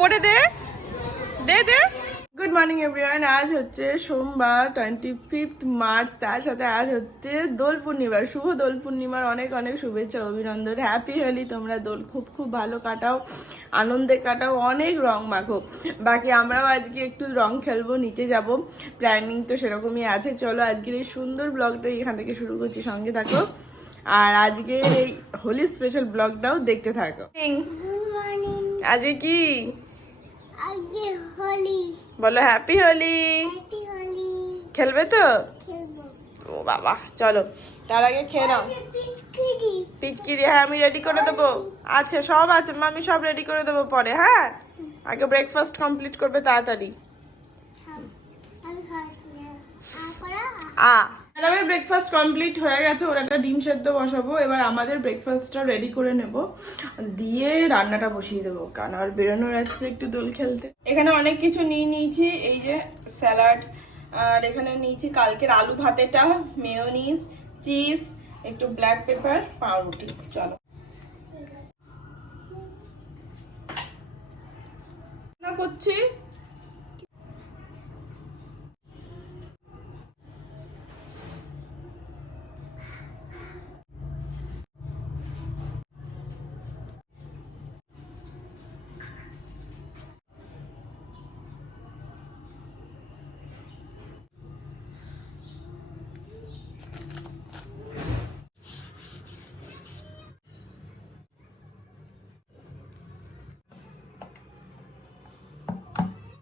ওপরে দে। দে দে। গুড মর্নিং এভরিওয়ান আজ হচ্ছে সোমবার টোয়েন্টি ফিফথ মার্চ তার সাথে আজ হচ্ছে দোল পূর্ণিমা শুভ দোল পূর্ণিমার অনেক অনেক শুভেচ্ছা অভিনন্দন। হ্যাপি হোলি তোমরা দোল খুব খুব ভালো কাটাও আনন্দে কাটাও অনেক রং মাখো। বাকি আমরাও আজকে একটু রং খেলব নিচে যাব। প্ল্যানিং তো সেরকমই আছে। চলো আজকের এই সুন্দর ব্লগটা এখান থেকে শুরু করছি। সঙ্গে থাকো। আর আজকের এই হোলি স্পেশাল ব্লগটাও দেখতে থাকো। আজকে কি? আজকে হোলি। বলো হ্যাপি হোলি। হ্যাপি হোলি। খেলবে তো? খেলব। ও বাবা চলো তার আগে খেয়ে নাও। পিচকিরি। হ্যাঁ আমি রেডি করে দেবো। আছে সব আছে আমি সব রেডি করে দেবো পরে হ্যাঁ? আগে ব্রেকফাস্ট কমপ্লিট করবে তাড়াতাড়ি। আ করা আ। ম্যাডামের ব্রেকফাস্ট কমপ্লিট হয়ে গেছে, ওর একটা ডিম সেদ্ধ বসাবো, এবার আমাদের ব্রেকফাস্টটা রেডি করে নেব। দিয়ে রান্নাটা বসিয়ে দেবো, কারণ আর বেরোনোর আসছে একটু দোল খেলতে। এখানে অনেক কিছু নিয়ে নিয়েছি, এই যে স্যালাড, আর এখানে নিয়েছি কালকের আলু ভাতেটা মেয়োনিজ চিজ একটু ব্ল্যাক পেপার পাউরুটি, চলো। করছি।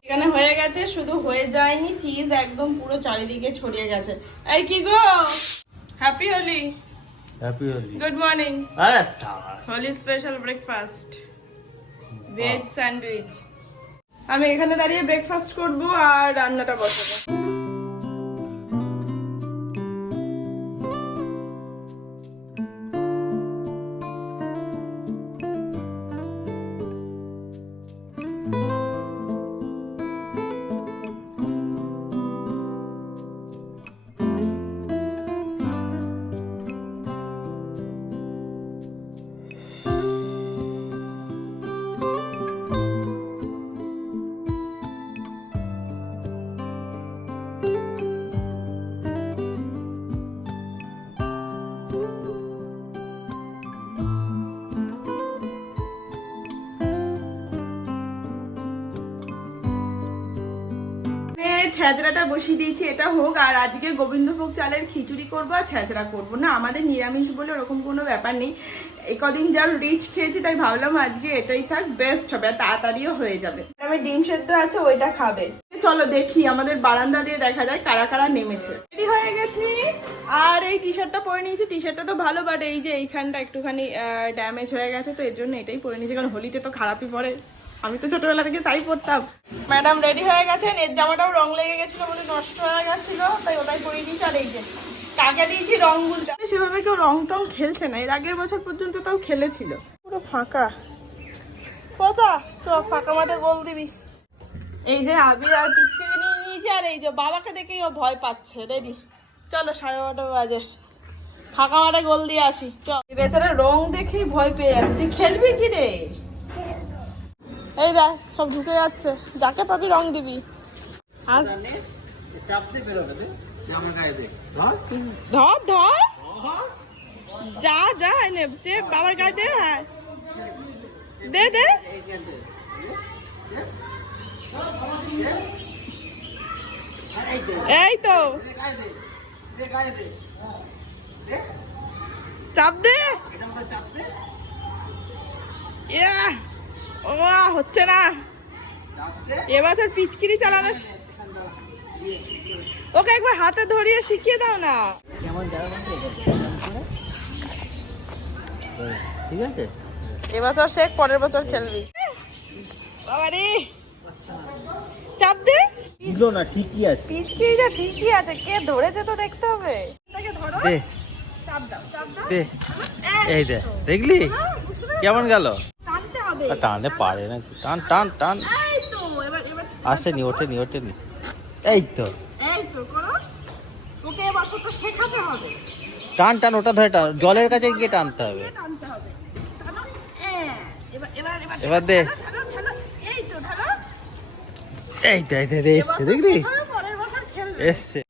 এখানে হয়ে গেছে শুধু হয়ে যায়নি চিজ একদম পুরো চারিদিকে ছড়িয়ে গেছে। এই কি গো? Happy Holi happy Holi good morning আরে Holi special breakfast veg sandwich আমি এখানে দাঁড়িয়ে ব্রেকফাস্ট করব আর রান্নাটা বসাবো। ছেঁচড়াটা বসিয়ে দিয়েছি, এটা হোক, আর আজকে গোবিন্দভোগ চালের খিচুড়ি করব আর ছেঁচড়া করব। না, আমাদের নিরামিষ বলে ওরকম কোনো ব্যাপার নেই। কদিন যা রিচ খেয়েছি, তাই ভাবলাম আজকে এটাই থাক বেস্ট হবে তাড়াতাড়িও হয়ে যাবে। আমি ডিম সেদ্ধ আছে, ওইটা খাবে। চলো দেখি, আমাদের বারান্দা দিয়ে দেখা যায় কারা কারা নেমেছে। রেডি হয়ে গেছি। আর এই টি শার্টটা পরে নিয়েছি। টি শার্টটা তো ভালো বাট এই যে এইখানটা একটুখানি ড্যামেজ হয়ে গেছে, তো এর জন্য এটাই পরে নিয়েছি, কারণ হোলিতে তো খারাপই পড়ে। আমি তো ছোটবেলা থেকে তাই পড়তাম। ম্যাডাম রেডি হয়ে গেছেন, এর জামাটাও রং লেগে গেছিল বলে নষ্ট হয়ে গেছিল, তাই ওটাই পরিয়ে দিয়েছি আর এই যে, কাকে দিয়েছি রং গুলতে সেভাবে কেউ রং টং খেলছে না, এর আগের বছর পর্যন্ত তাও খেলেছিল। পুরো ফাঁকা। পচা, চ, ফাঁকা মাঠে গোল দিবি। এই যে আবির আর পিচকে নিয়ে নিয়েছি, আর এই যে বাবাকে দেখেই ও ভয় পাচ্ছে। রেডি। চলো সাড়ে বারোটা বাজে। ফাঁকা মাঠে গোল দিয়ে আসি, চ। এই বেচারা রং দেখেই ভয় পেয়ে যাচ্ছে। তুই খেলবি কি রে? এই দেখ, সব ঢুকে যাচ্ছে। যাকে পাবি রং দিবি। আর ধর ধর। যা যা চে বাবার গায়ে দে হ্যাঁ। দে দে। এই তো। চাপ দে। ইয়া। ও হচ্ছে না। এবছর পিচকিরি চালানো ওকে একবার হাতে ধরিয়ে শিখিয়ে দাও না। ঠিক আছে এবছর শেখ পরের বছর খেলবি। বাবারে। চাপ দে। দিলো না ঠিকই আছে। পিচকিরিটা ঠিকই আছে কে ধরেছে তো দেখতে হবে। এটাকে ধরো। দে। চাপ দাও চাপ দাও। দে। এই দে দেখলি? হ্যাঁ? কেমন গেল? টানতে হবে। আর টানতে পারে না টান টান টান। এই তো এবার এবার আসেনি ওঠেনি ওঠেনি। এই তো। এই তো করো। ওকে এবছর তো শেখাতে হবে। টান টান ওটা ধরে টান। জলের কাছে গিয়ে টানতে হবে। টানতে হবে। টানো। এবার এবার এবার। এবার দে। এই তো তো এসছে দেখলি?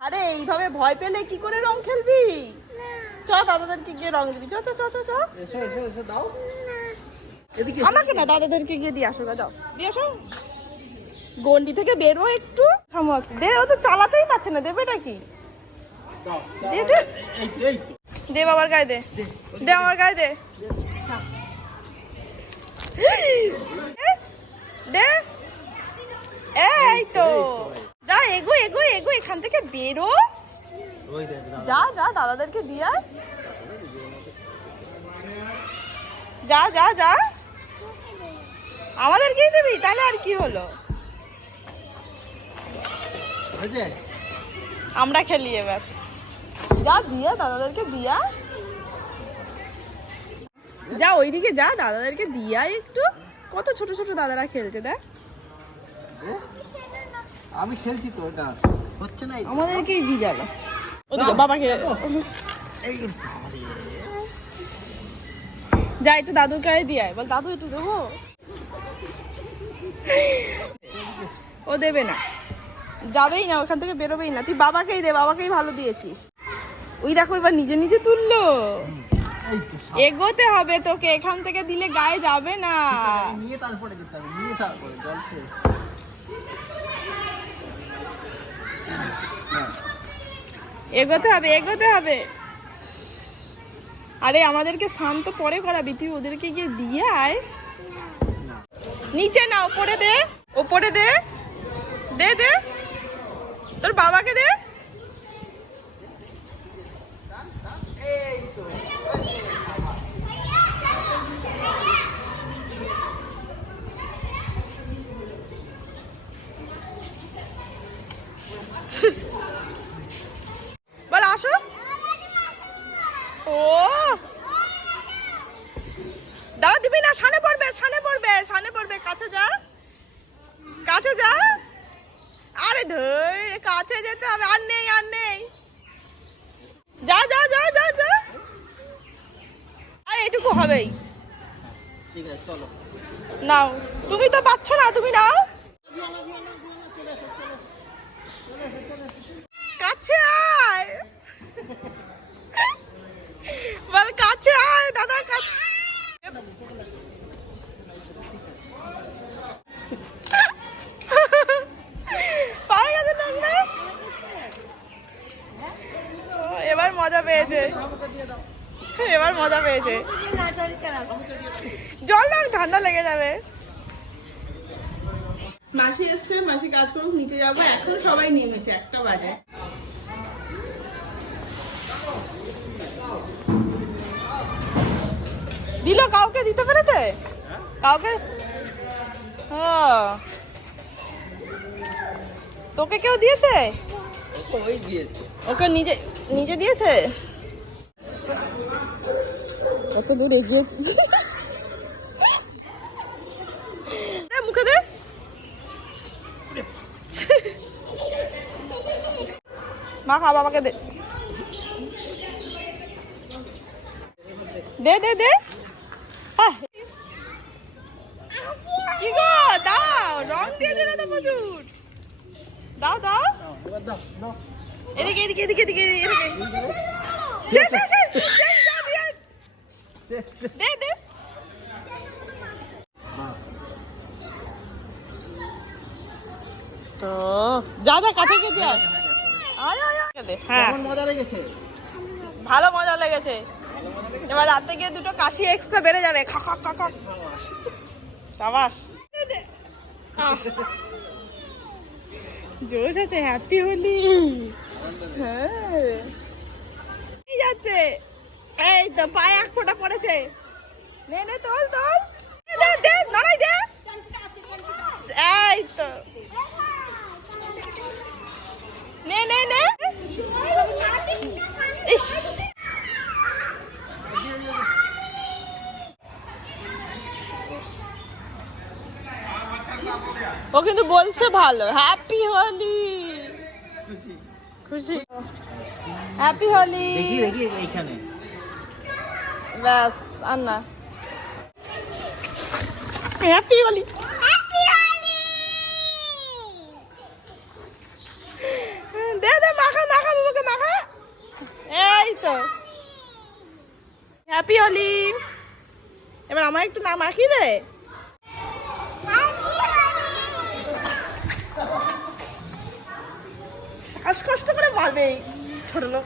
আরে এইভাবে ভয় পেলে কি করে রং খেলবি? চ দাদাদেরকে গিয়ে রং দিবি। চ চ চ চ চ। এসো এসো এসো দাও। আমাকে না দাদাদেরকে গিয়ে দিয়ে আসো যাও দিয়ে আসো। গন্ডি থেকে বেরো একটু। থামস দে ও তো চালাতেই পারছে না দেবে নাকি? দাও। দে বাবার গায়ে দে। দে আমার গায়ে দে। দে। এই তো। যা এগো এগো এগো এখান থেকে বেরো। দাও। যা যা দাদাদেরকে দিয়া যা যা যা। আমাদেরকেই দিবি? তাহলে আর কি হলো? আমরা খেলি এবার। যা দিয়া দাদাদেরকে দিয়া। যা ওইদিকে যা দাদাদেরকে দিয়া একটু। কত ছোট ছোট দাদারা খেলছে দেখ। আমি খেলছি তো এটা হচ্ছে না। আমাদেরকেই ভিজালো। ওদিকে বাবাকে যা একটু দাদুর গায়ে দিয়ে। বল দাদু একটু দেবো? ও দেবে না। যাবেই না ওখান থেকে বেরোবেই না। তুই বাবাকেই দে বাবাকেই ভালো দিয়েছিস। ওই দেখো এবার নিজে নিজে তুললো। এগোতে হবে তোকে এখান থেকে দিলে গায়ে যাবে না। নিয়ে তারপরে যেতে হবে নিয়ে তারপরে জল খেয়ে। এগোতে হবে এগোতে হবে। আরে আমাদেরকে শান্ত পরে করাবি। তুই ওদেরকে গিয়ে দিয়ে আয়। নিচে না ওপরে দে ওপরে দে দে দে। তোর বাবাকে দে বল আসো ও দাদা দিবি না সানে পড়বে সানে পড়বে সানে পড়বে কাছে যা কাছে যা। আরে ধর কাছে যেতে হবে। আর নেই আর নেই। যা যা যা যা যা। আর এটুকু হবেই। নাও। তুমি তো পাচ্ছ না তুমি নাও। কাছে আয়। বল কাছে আয় দাদা কাছে পায়ে গেছে না এবার মজা পেয়েছে পেয়েছে জল না ঠান্ডা লেগে যাবে। মাসি এসছে মাসি কাজ করুক নিচে যাব। এখন সবাই নেমেছে একটা বাজে। দিল কাউকে দিতে পেরেছে? কাউকে? তোকে কেউ দিয়েছে। ওকে নিজে নিজে দিয়েছে? কত দূর এগিয়েছি। দে মুখে দে। মা খা বাবাকে দে। দে দে দে। কি গো? দাও রং দিয়ে দিলে তো প্রচুর। দাও দাও। এবার দাও দাও। এদিকে এদিকে এদিকে এদিকে এদিকে শেষ শেষ শেষ শেষ যা দিয়ে আয়। দে, দে। তো যা যা কাছে গেছে। হ্যাঁ। মজা লেগেছে? ভালো মজা লেগেছে। এবার রাতে গিয়ে দুটো কাশি এক্সট্রা বেড়ে যাবে। খা খা খা খা। সাবাস। জোশ আছে হ্যাপি হোলি। হ্যাঁ। যাচ্ছে। এই তো পায়ে পড়েছে নে নে তোল তোল। দে, দে দে নড়াই দে। এই তো। নে নে নে। ইস। ও কিন্তু বলছে ভালো। হ্যাপি হোলি খুশি। হ্যাপি হোলি দেখি দেখি এইখানে। ব্যাস আর না হ্যাপি হোলি মাখা মাখা বাবাকে মাখা এই তো হ্যাপি হোলি এবার আমার একটু না মাখিয়ে দে শ্বাসকষ্ট করে এই ছোট লোক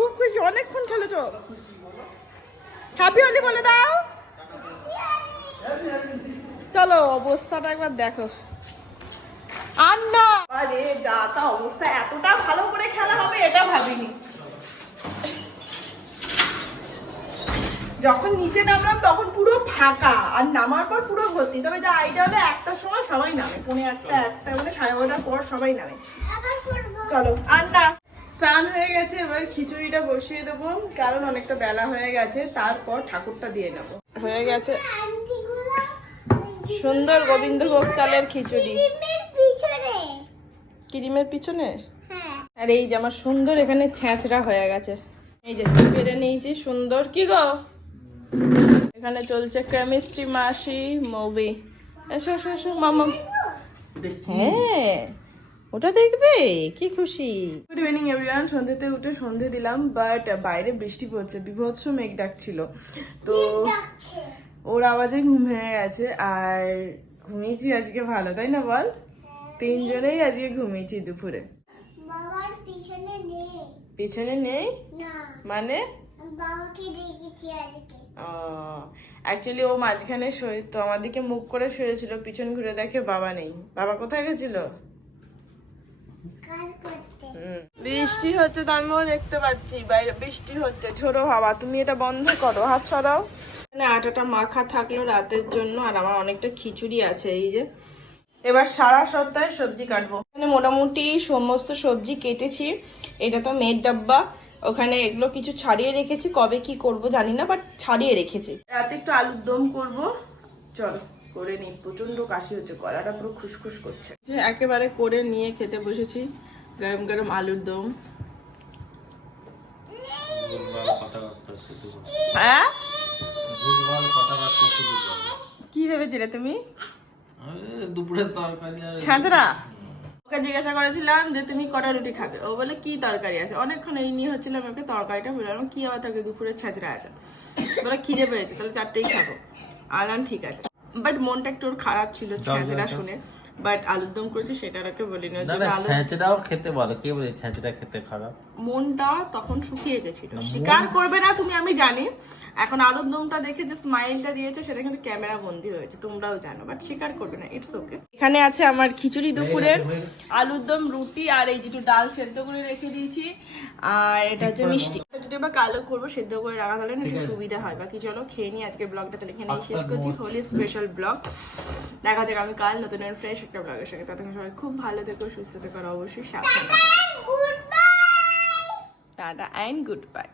খুব খুশি অনেকক্ষণ খেলেছো। হ্যাপি হোলি বলে দাও। চলো অবস্থাটা একবার দেখো। আর না আরে যা তা অবস্থা এতটা ভালো করে খেলা হবে এটা ভাবিনি। যখন নিচে নামলাম তখন পুরো ফাঁকা আর নামার পর পুরো ভর্তি। তবে যা আইডিয়া হলো একটার সময় সবাই নামে পৌনে একটা একটা মানে সাড়ে বারোটার পর সবাই নামে। চলো আর না স্নান হয়ে গেছে এবার খিচুড়িটা বসিয়ে দেবো কারণ অনেকটা বেলা হয়ে গেছে তারপর ঠাকুরটা দিয়ে নেব। হয়ে গেছে সুন্দর গোবিন্দভোগ চালের খিচুড়ি। ক্রিমের পিছনে? হ্যাঁ। আর এই যে আমার সুন্দর এখানে ছেঁচড়া হয়ে গেছে। এই যে পেরে নিয়েছি সুন্দর কি গো? এখানে চলছে কেমিস্ট্রি মাসি মুভি। এসো এসো এসো মামা। হ্যাঁ। ওটা দেখবে? কি খুশি। গুড ইভিনিং এভরিওয়ান সন্ধ্যেতে উঠে সন্ধে দিলাম বাট বাইরে বৃষ্টি পড়ছে বিভৎস মেঘ ডাকছিল। তো ওর আওয়াজে ঘুম হয়ে গেছে আর ঘুমিয়েছি আজকে ভালো তাই না বল? তিনজনেই আজকে ঘুমিয়েছি দুপুরে। বাবার পিছনে নেই। পিছনে নেই? না। মানে? বাবাকে দেখেছি আজকে। অ্যাকচুয়ালি ও মাঝখানে শুয়ে তো আমার দিকে মুখ করে শুয়েছিল পিছন ঘুরে দেখে বাবা নেই। বাবা কোথায় গেছিল। বৃষ্টি হচ্ছে তো আমিও দেখতে পাচ্ছি, বাইরে বৃষ্টি হচ্ছে, ঝোড়ো হাওয়া। তুমি এটা বন্ধ করো, হাত সরাও। এখানে আটাটা মাখা থাকল রাতের জন্য, আর আমার অনেকটা খিচুড়ি আছে, এই যে। এবার সারা সপ্তাহে সবজি কাটবো। এখানে মোটামুটি সমস্ত সবজি কেটেছি, এটা তো মেয়ের ডাব্বা। ওখানে এগুলো কিছু ছাড়িয়ে রেখেছি, কবে কি করব জানি না বাট ছাড়িয়ে রেখেছি। রাতে একটু আলুর দম করব, চলো। করে নিই প্রচণ্ড কাশি হচ্ছে গলাটা পুরো খুসখুস করছে। যে একেবারে করে নিয়ে খেতে বসেছি গরম গরম আলুর দম। হ্যাঁ। কি ভেবেছিলে তুমি? দুপুরের তরকারি ছাঁচড়া ওকে জিজ্ঞাসা করেছিলাম যে তুমি কটা রুটি খাবে? ও বলে কি তরকারি আছে? অনেকক্ষণ এই নিয়ে হচ্ছিলাম ওকে তরকারিটা বললাম কি আবার থাকে দুপুরে ছাঁচড়া আছে? বলে খিদে পেয়েছে তাহলে চারটেই খাব। আলাম ঠিক আছে। বাট মনটা একটু খারাপ ছিল ছাঁচড়া শুনে। বাট আলুর দম করেছে সেটা আর ওকে বলিনি। না আলু ছেঁচড়াও খেতে বলো কে বলে ছেঁচড়া খেতে খারাপ? মনটা তখন শুকিয়ে গেছিল স্বীকার করবে না তুমি আমি জানি এখন আলুর দমটা দেখে যে স্মাইলটা দিয়েছে সেটা কিন্তু ক্যামেরা বন্দি হয়েছে তোমরাও জানো বাট স্বীকার করবে না ইটস ওকে এখানে আছে আমার খিচুড়ি দুপুরের আলুর দম রুটি আর এই যেটু ডাল সেদ্ধ করে রেখে দিয়েছি আর এটা হচ্ছে মিষ্টি যদি কালো করব সেদ্ধ করে রাখা তাহলে না একটু সুবিধা হয় বাকি চলো খেয়ে নিই আজকের ব্লগটা তাহলে এখানে শেষ করছি হোলি স্পেশাল ব্লগ দেখা যাক আমি কাল নতুন ফ্রেশ একটা ব্লগের সঙ্গে ততক্ষণ সবাই খুব ভালো থেকো সুস্থ থেকো অবশ্যই সাবধানে টাটা অ্যান্ড গুড বাই